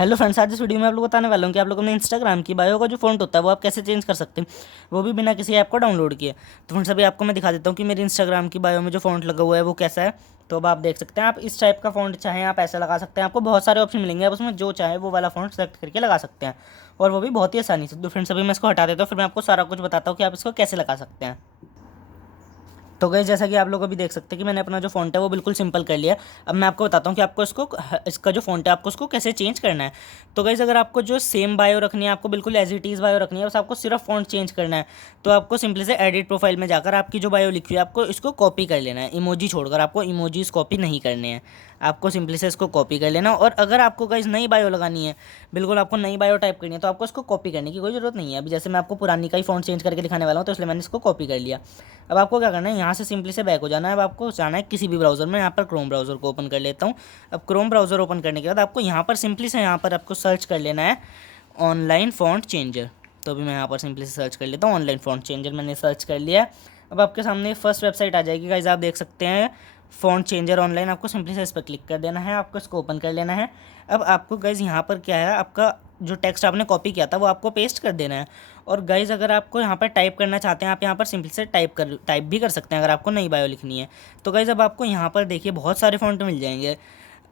Hello friends, आज इस video में आप लोग बताने वाला हूँ कि आप लोग अपने इंस्टाग्राम की बायो का जो फ़ॉन्ट होता है वो आप कैसे चेंज कर सकते हैं, वो भी बिना किसी ऐप को डाउनलोड किए। तो फ्रेंड्स अभी आपको मैं दिखा देता हूँ कि मेरे इंस्टाग्राम की बायो में जो फ़ॉन्ट लगा हुआ है वो कैसा है। तो अब आप देख सकते हैं, आप इस टाइप का फ़ॉन्ट चाहें आप ऐसा लगा सकते हैं, आपको बहुत सारे ऑप्शन मिलेंगे, आप उसमें जो चाहे वो वाला फ़ॉन्ट सेलेक्ट करके लगा सकते हैं, और वो भी बहुत ही आसानी से। तो फ्रेंड्स अभी मैं इसको हटा देता हूँ, फिर मैं आपको सारा कुछ बताता हूँ कि आप इसको कैसे लगा सकते हैं। तो गाइस जैसा कि आप लोग अभी देख सकते हैं कि मैंने अपना जो फ़ॉन्ट है वो बिल्कुल सिंपल कर लिया। अब मैं आपको बताता हूँ कि आपको इसका जो फ़ॉन्ट है आपको उसको कैसे चेंज करना है। तो गाइस अगर आपको जो सेम बायो रखनी है, आपको बिल्कुल एज इट इज़ बायो रखनी है, बस आपको सिर्फ फ़ॉन्ट चेंज करना है, तो आपको सिंपली से एडिट प्रोफाइल में जाकर आपकी जो बायो लिखी हुई है आपको इसको कॉपी कर लेना है। इमोजी छोड़कर आपको इमोजीज कॉपी नहीं करने हैं, आपको सिंपली से इसको कॉपी कर लेना। और अगर आपको गाइस नई बायो लगानी है, बिल्कुल आपको नई बायो टाइप करनी है, तो आपको इसको कॉपी करने की कोई ज़रूरत नहीं है। अभी जैसे मैं आपको पुरानी का ही फ़ॉन्ट चेंज करके दिखाने वाला हूँ, तो इसलिए मैंने इसको कॉपी कर लिया। अब आपको क्या करना है, यहाँ से सिंपली से बैक हो जाना है। अब आपको जाना है किसी भी ब्राउज़र में, यहाँ पर क्रोम ब्राउज़र को ओपन कर लेता हूँ। अब क्रोम ब्राउज़र ओपन करने के बाद आपको यहाँ पर सिंपली से यहाँ पर आपको सर्च कर लेना है ऑनलाइन फ़ॉन्ट चेंजर। तो अभी मैं यहाँ पर सिंपली से सर्च कर लेता हूँ ऑनलाइन फ़ॉन्ट चेंजर, मैंने सर्च कर लिया है। अब आपके सामने फर्स्ट वेबसाइट आ जाएगी गाइस, आप देख सकते हैं फ़ॉन्ट चेंजर ऑनलाइन। आपको सिंपली से इस पर क्लिक कर देना है, आपको इसको ओपन कर लेना है। अब आपको गाइस यहाँ पर क्या है, आपका जो टेक्स्ट आपने कॉपी किया था वो आपको पेस्ट कर देना है। और गाइस अगर आपको यहाँ पर टाइप करना चाहते हैं, आप यहाँ पर सिंपली से टाइप भी कर सकते हैं अगर आपको नई बायो लिखनी है। तो गाइस अब आपको यहाँ पर देखिए बहुत सारे फ़ॉन्ट मिल जाएंगे।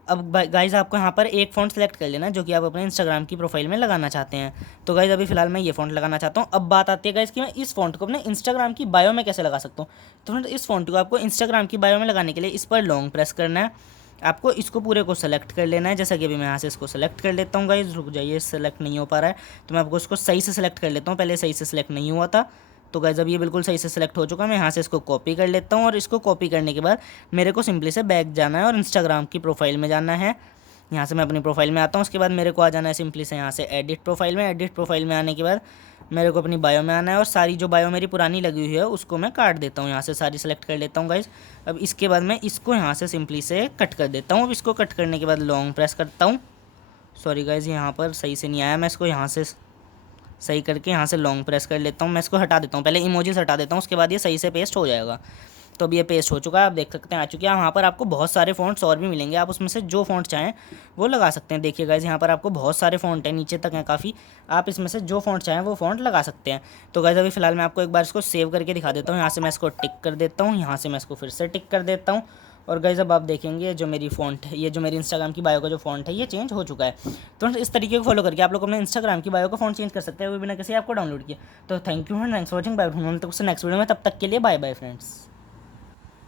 अब गाइज़ आपको यहाँ पर एक फ़ॉन्ट सेलेक्ट कर लेना है जो कि आप अपने इंस्टाग्राम की प्रोफाइल में लगाना चाहते हैं। तो गाइज़ अभी फ़िलहाल मैं ये फ़ॉन्ट लगाना चाहता हूँ। अब बात आती है गाइज़ कि मैं इस फ़ॉन्ट को अपने इंस्टाग्राम की बायो में कैसे लगा सकता हूँ। तो फ्रेंड्स इस फ़ॉन्ट को आपको इंस्टाग्राम की बायो में लगाने के लिए इस पर लॉन्ग प्रेस करना है। आपको इसको पूरे को सेलेक्ट कर लेना है, जैसा कि अभी मैं यहाँ से इसको सेलेक्ट कर लेता हूँ। गाइज़ रुक जाइए, सेलेक्ट नहीं हो पा रहा है, तो मैं आपको इसको सही से सेलेक्ट कर लेता हूँ, पहले सही से सेलेक्ट नहीं हुआ था। तो गाइज़ अब ये बिल्कुल सही से सिलेक्ट हो चुका है। मैं यहाँ से इसको कॉपी कर लेता हूँ, और इसको कॉपी करने के बाद मेरे को सिंपली से बैक जाना है और इंस्टाग्राम की प्रोफाइल में जाना है। यहाँ से मैं अपनी प्रोफाइल में आता हूँ, उसके बाद मेरे को आ जाना है सिंपली से यहाँ से एडिट प्रोफाइल में। एडिट प्रोफाइल में आने के बाद मेरे को अपनी बायो में आना है, और सारी जो बायो मेरी पुरानी लगी हुई है उसको मैं काट देता हूँ, यहाँ से सारी सेलेक्ट कर लेता हूँ गाइज़। अब इसके बाद मैं इसको यहाँ से सिंपली से कट कर देता हूँ। अब इसको कट करने के बाद लॉन्ग प्रेस करता हूँ। सॉरी गाइज़ यहाँ पर सही से नहीं आया, मैं इसको यहाँ से सही करके यहाँ से लॉन्ग प्रेस कर लेता हूँ। मैं इसको हटा देता हूँ, पहले इमोजीज हटा देता हूँ, उसके बाद ये सही से पेस्ट हो जाएगा। तो अब ये पेस्ट हो चुका है, आप देख सकते हैं आ चुकी है। वहाँ पर आपको बहुत सारे फ़ॉन्ट्स और भी मिलेंगे, आप उसमें से जो फ़ॉन्ट चाहें वो लगा सकते हैं। देखिए गाइज़ यहाँ पर आपको बहुत सारे फ़ॉन्ट हैं, नीचे तक हैं काफ़ी, आप इसमें से जो फ़ॉन्ट चाहें वो फ़ॉन्ट लगा सकते हैं। तो गाइज़ अभी फ़िलहाल मैं आपको एक बार इसको सेव करके दिखा देता हूँ। यहाँ से मैं इसको टिक कर देता हूँ, यहाँ से मैं इसको फिर से टिक कर देता हूँ। और गाइज़ अब आप देखेंगे जो मेरी फ़ॉन्ट है, ये जो मेरी इंस्टाग्राम की बायो का जो फ़ॉन्ट है ये चेंज हो चुका है। तो इस तरीके को फॉलो करके आप लोग अपने इंस्टाग्राम की बायो का फ़ॉन्ट चेंज कर सकते हैं, वो बिना किसी ऐप को डाउनलोड किए। तो thank you friend, thanks for watching, bye. Next video में, तब तक के लिए बाय बाय फ्रेंड्स।